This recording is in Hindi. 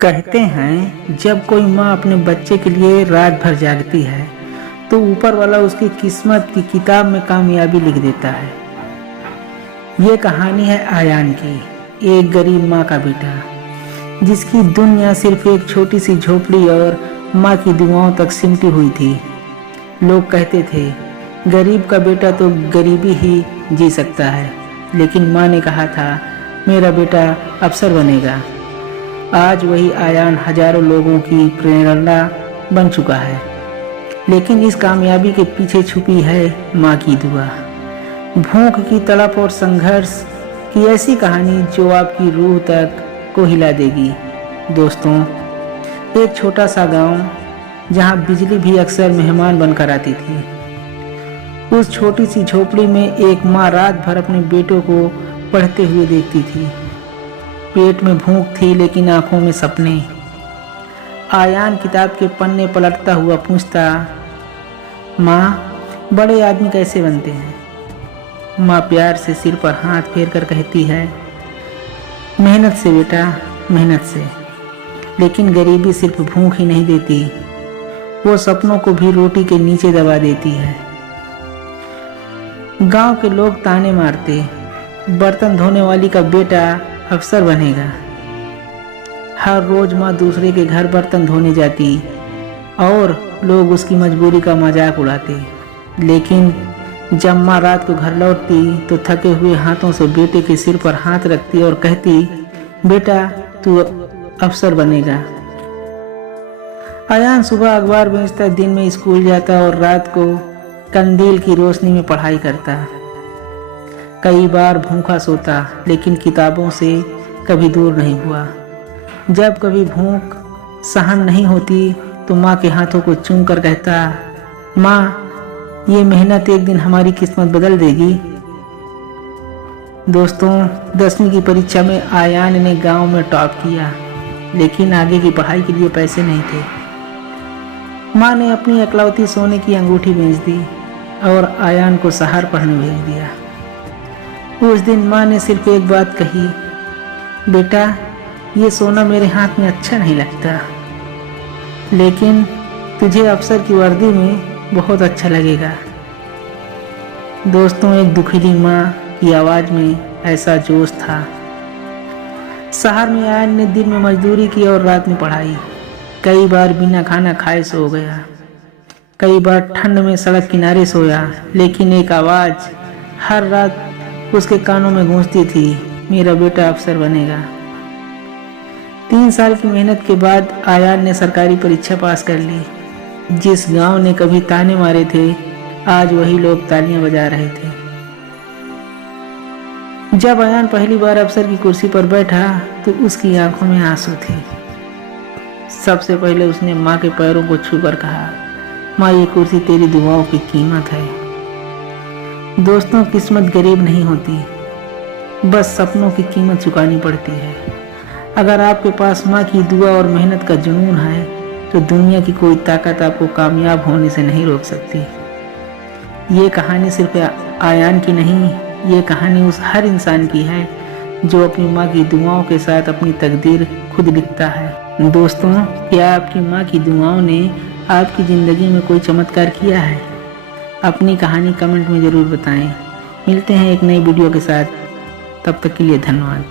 कहते हैं जब कोई माँ अपने बच्चे के लिए रात भर जागती है तो ऊपर वाला उसकी किस्मत की किताब में कामयाबी लिख देता है। ये कहानी है आयान की, एक गरीब माँ का बेटा जिसकी दुनिया सिर्फ एक छोटी सी झोपड़ी और माँ की दुआओं तक सिमटी हुई थी। लोग कहते थे गरीब का बेटा तो गरीबी ही जी सकता है, लेकिन माँ ने कहा था मेरा बेटा अफसर बनेगा। आज वही आयान हजारों लोगों की प्रेरणा बन चुका है, लेकिन इस कामयाबी के पीछे छुपी है माँ की दुआ, भूख की तड़प और संघर्ष की ऐसी कहानी जो आपकी रूह तक को हिला देगी। दोस्तों, एक छोटा सा गांव जहां बिजली भी अक्सर मेहमान बनकर आती थी, उस छोटी सी झोपड़ी में एक माँ रात भर अपने बेटों को पढ़ते हुए देखती थी। पेट में भूख थी लेकिन आंखों में सपने। आयान किताब के पन्ने पलटता हुआ पूछता, माँ बड़े आदमी कैसे बनते हैं? माँ प्यार से सिर पर हाथ फेर कर कहती है, मेहनत से बेटा, मेहनत से। लेकिन गरीबी सिर्फ भूख ही नहीं देती, वो सपनों को भी रोटी के नीचे दबा देती है। गांव के लोग ताने मारते, बर्तन धोने वाली का बेटा अफसर बनेगा। हर रोज माँ दूसरे के घर बर्तन धोने जाती और लोग उसकी मजबूरी का मजाक उड़ाते। लेकिन जब माँ रात को घर लौटती तो थके हुए हाथों से बेटे के सिर पर हाथ रखती और कहती, बेटा तू अफसर बनेगा। आयान सुबह अखबार बेचता, दिन में स्कूल जाता और रात को कंदील की रोशनी में पढ़ाई करता। कई बार भूखा सोता, लेकिन किताबों से कभी दूर नहीं हुआ। जब कभी भूख सहन नहीं होती तो माँ के हाथों को चूम कर कहता, माँ ये मेहनत एक दिन हमारी किस्मत बदल देगी। दोस्तों, 10वीं की परीक्षा में आयान ने गांव में टॉप किया, लेकिन आगे की पढ़ाई के लिए पैसे नहीं थे। माँ ने अपनी इकलौती सोने की अंगूठी बेच दी और आयान को शहर पढ़ने भेज दिया। उस दिन माँ ने सिर्फ एक बात कही, बेटा ये सोना मेरे हाथ में अच्छा नहीं लगता, लेकिन तुझे अफसर की वर्दी में बहुत अच्छा लगेगा। दोस्तों, एक दुखीली माँ की आवाज़ में ऐसा जोश था। शहर में आयन ने दिन में मजदूरी की और रात में पढ़ाई। कई बार बिना खाना खाए सो गया, कई बार ठंड में सड़क किनारे सोया, लेकिन एक आवाज़ हर रात उसके कानों में गूंजती थी, मेरा बेटा अफसर बनेगा। 3 साल की मेहनत के बाद आयान ने सरकारी परीक्षा पास कर ली। जिस गांव ने कभी ताने मारे थे, आज वही लोग तालियां बजा रहे थे। जब आयान पहली बार अफसर की कुर्सी पर बैठा तो उसकी आंखों में आंसू थे। सबसे पहले उसने माँ के पैरों को छूकर कहा, माँ ये कुर्सी तेरी दुआओं की कीमत है। दोस्तों, किस्मत गरीब नहीं होती, बस सपनों की कीमत चुकानी पड़ती है। अगर आपके पास माँ की दुआ और मेहनत का जुनून है तो दुनिया की कोई ताकत आपको कामयाब होने से नहीं रोक सकती। ये कहानी सिर्फ आयान की नहीं, ये कहानी उस हर इंसान की है जो अपनी माँ की दुआओं के साथ अपनी तकदीर खुद लिखता है। दोस्तों, क्या आपकी माँ की दुआओं ने आपकी ज़िंदगी में कोई चमत्कार किया है? अपनी कहानी कमेंट में ज़रूर बताएं। मिलते हैं एक नई वीडियो के साथ, तब तक के लिए धन्यवाद।